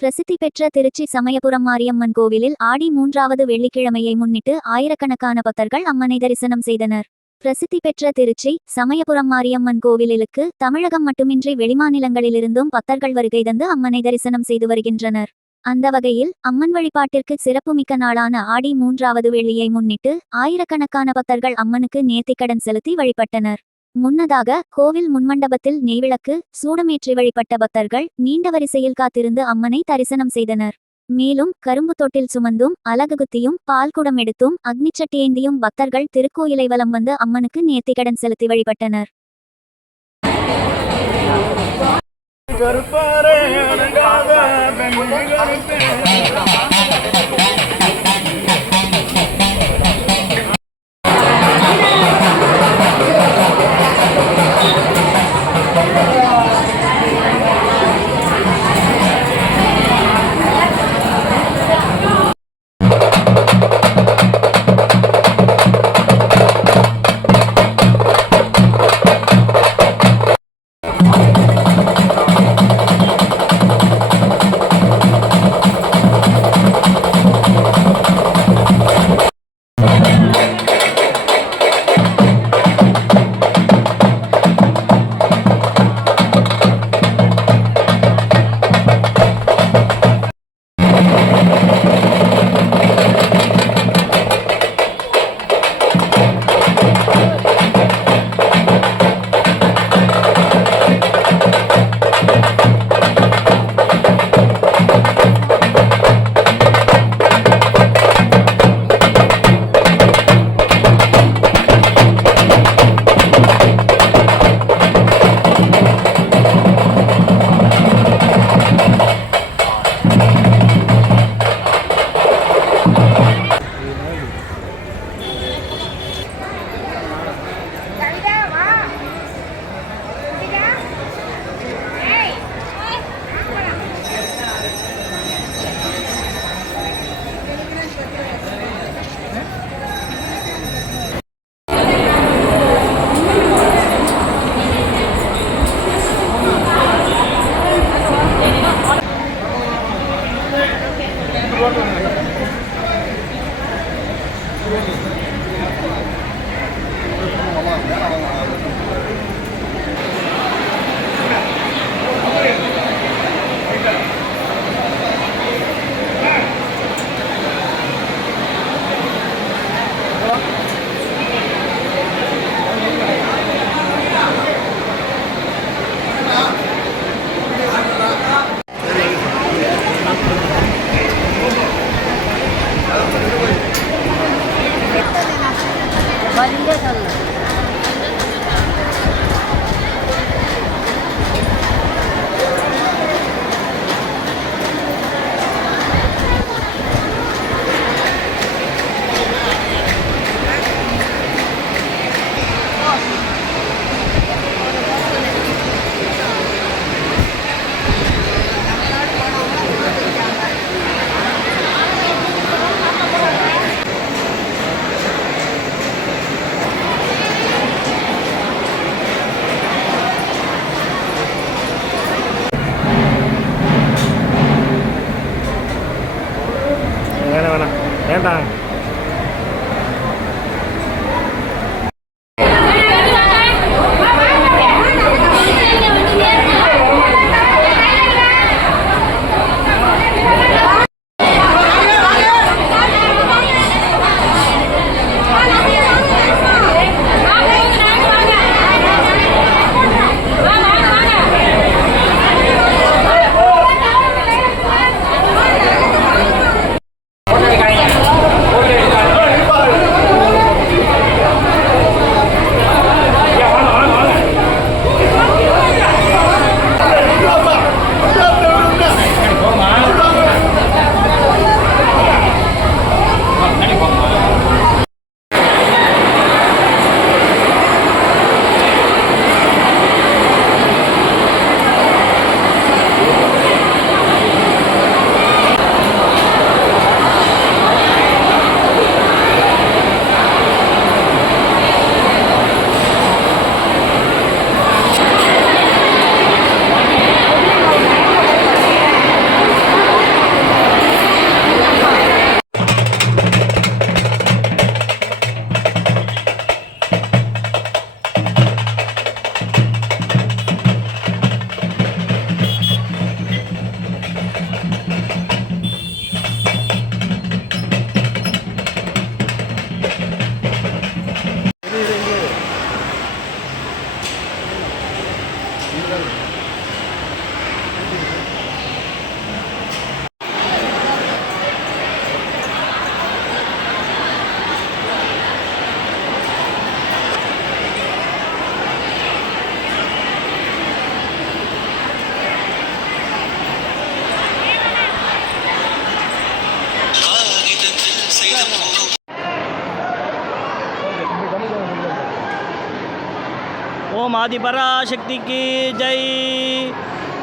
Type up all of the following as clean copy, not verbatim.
பிரசித்தி பெற்ற திருச்சி சமயபுரம் மாரியம்மன் கோவிலில் ஆடி 3வது வெள்ளிக்கிழமையை முன்னிட்டு ஆயிரக்கணக்கான பக்தர்கள் அம்மனை தரிசனம் செய்தனர். பிரசித்தி பெற்ற திருச்சி சமயபுரம் மாரியம்மன் கோவிலுக்கு தமிழகம் மட்டுமின்றி வெளிமாநிலங்களிலிருந்தும் பக்தர்கள் வருகை தந்து அம்மனை தரிசனம் செய்து வருகின்றனர். அந்த வகையில் அம்மன் வழிபாட்டிற்கு சிறப்புமிக்க நாளான ஆடி 3வது வெள்ளியை முன்னிட்டு ஆயிரக்கணக்கான பக்தர்கள் அம்மனுக்கு நேர்த்திக்கடன் செலுத்தி வழிபட்டனர். முன்னதாக கோவில் முன்மண்டபத்தில் நெய்விளக்கு சூடமேற்றி வழிபட்ட பக்தர்கள் நீண்ட வரிசையில் காத்திருந்து அம்மனை தரிசனம் செய்தனர். மேலும் கரும்பு தொட்டில் சுமந்தும் அலகுகுத்தியும் பால்குடம் எடுத்தும் அக்னிச்சட்டியேந்தியும் பக்தர்கள் திருக்கோயிலை வலம் வந்து அம்மனுக்கு நேர்த்திக்கடன் செலுத்தி வழிபட்டனர். ஓம் ஆதிபராசக்திக்கு ஜெய்.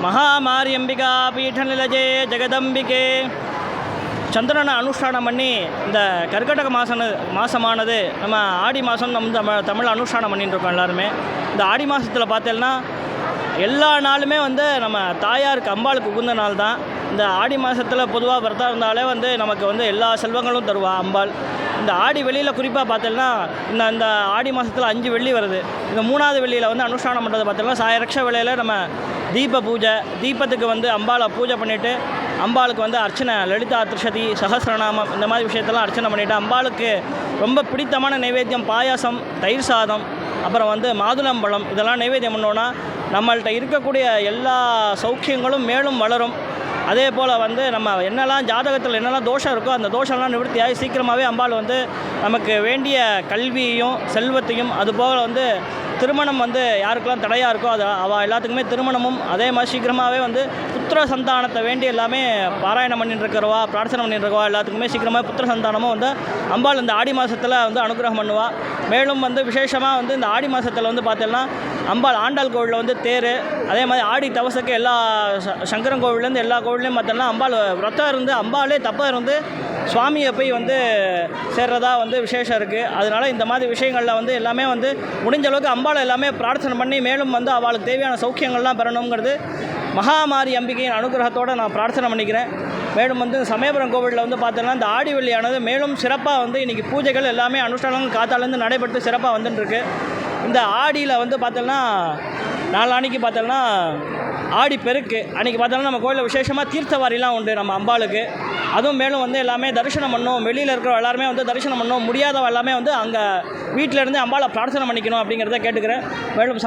மகாமாரியம்பிகா பீఠநிலஜே ஜெகதம்பிகே. சந்திரனை அனுஷ்டானம் பண்ணி இந்த கர்க்கடக மாதமானது நம்ம ஆடி மாதம் நம்ம தமிழ் அனுஷ்டானம் பண்ணிட்டு இருக்கோம் எல்லாருமே. இந்த ஆடி மாதத்தில் பார்த்தேன்னா எல்லா நாளுமே நம்ம தாயாருக்கு அம்பாளுக்கு உகுந்த நாள் தான். இந்த ஆடி மாதத்தில் பொதுவாக விரதம் இருந்தாலே நமக்கு எல்லா செல்வங்களும் தருவா அம்பாள். இந்த ஆடி வெள்ளியில் குறிப்பாக பார்த்தோம்னா இந்த ஆடி மாதத்தில் 5 வெள்ளி வருது. இந்த 3வது வெள்ளியில் அனுஷ்டானம் பண்ணுறது பார்த்தோம்னா சாயரக்ஷ வேளையில் நம்ம தீப பூஜை, தீபத்துக்கு அம்பாளை பூஜை பண்ணிவிட்டு அம்பாளுக்கு அர்ச்சனை, லலிதா திருஷதி சஹஸ்ரநாமம் இந்த மாதிரி விஷயத்தெல்லாம் அர்ச்சனை பண்ணிவிட்டு அம்பாளுக்கு ரொம்ப பிடித்தமான நைவேத்தியம் பாயாசம், தயிர் சாதம், அப்புறம் மாதுளம்பழம் இதெல்லாம் நைவேத்தியம் பண்ணோன்னா நம்மள்கிட்ட இருக்கக்கூடிய எல்லா சௌக்கியங்களும் மேலும் வளரும். அதே போல் நம்ம என்னெல்லாம் ஜாதகத்தில் என்னெல்லாம் தோஷம் இருக்கோ அந்த தோஷம்லாம் நிவர்த்தியாகி சீக்கிரமாகவே அம்பாள் நமக்கு வேண்டிய கல்வியையும் செல்வத்தையும் அதுபோல் திருமணம் யாருக்கெல்லாம் தடையாக இருக்கோ அது அவள் எல்லாத்துக்குமே திருமணமும் அதே மாதிரி சீக்கிரமாகவே புத்திர சந்தானத்தை வேண்டி எல்லாமே பாராயணம் பண்ணிட்டு இருக்கிறவா, பிரார்த்தனை பண்ணிட்டு இருக்கவா எல்லாத்துக்குமே சீக்கிரமாக புத்திர சந்தானமும் அம்பாள் இந்த ஆடி மாதத்தில் அனுகிரகம் பண்ணுவாள். மேலும் விசேஷமாக இந்த ஆடி மாதத்தில் பார்த்தோம்னா அம்பாள் ஆண்டாள் கோவிலில் தேர், அதே மாதிரி ஆடி தவசுக்கு எல்லா சங்கரன் கோவிலேருந்து எல்லா கோவிலையும் பார்த்தோம்னா அம்பாள் விரதம் இருந்து அம்பாளே தப்பாக இருந்து சுவாமியை போய் சேர்றதா விசேஷம் இருக்குது. அதனால் இந்த மாதிரி விஷயங்களில் எல்லாமே முடிஞ்ச அளவுக்கு அம்பாளை எல்லாமே பிரார்த்தனை பண்ணி மேலும் அவளுக்கு தேவையான சௌக்கியங்கள்லாம் பெறணுங்கிறது மகாமாரி அம்பிகையின் அனுகிரகத்தோடு நான் பிரார்த்தனை பண்ணிக்கிறேன். மேலும் சமயபுரம் கோவிலில் பார்த்தோம்னா இந்த ஆடி வெள்ளியானது மேலும் சிறப்பாக இன்றைக்கி பூஜைகள் எல்லாமே அனுஷ்டானங்கள் காத்தாலேருந்து நடைபெற்று சிறப்பாக வந்துட்டுருக்கு. இந்த ஆடியில் பார்த்தோம்னா நாளான்னைக்கு பார்த்தோம்னா ஆடி பெருக்கு அன்றைக்கி பார்த்தோம்னா நம்ம கோயிலில் விசேஷமாக தீர்த்தவாரிலாம் உண்டு நம்ம அம்பாளுக்கு. அதுவும் மேலும் எல்லாமே தரிசனம் பண்ணோம், வெளியில் இருக்கிற எல்லாருமே தரிசனம் பண்ணோம், முடியாதவ எல்லாமே அங்கே வீட்டிலேருந்து அம்பாளை பிரார்த்தனை பண்ணிக்கணும் அப்படிங்கிறத கேட்டுக்கிறேன். மேலும்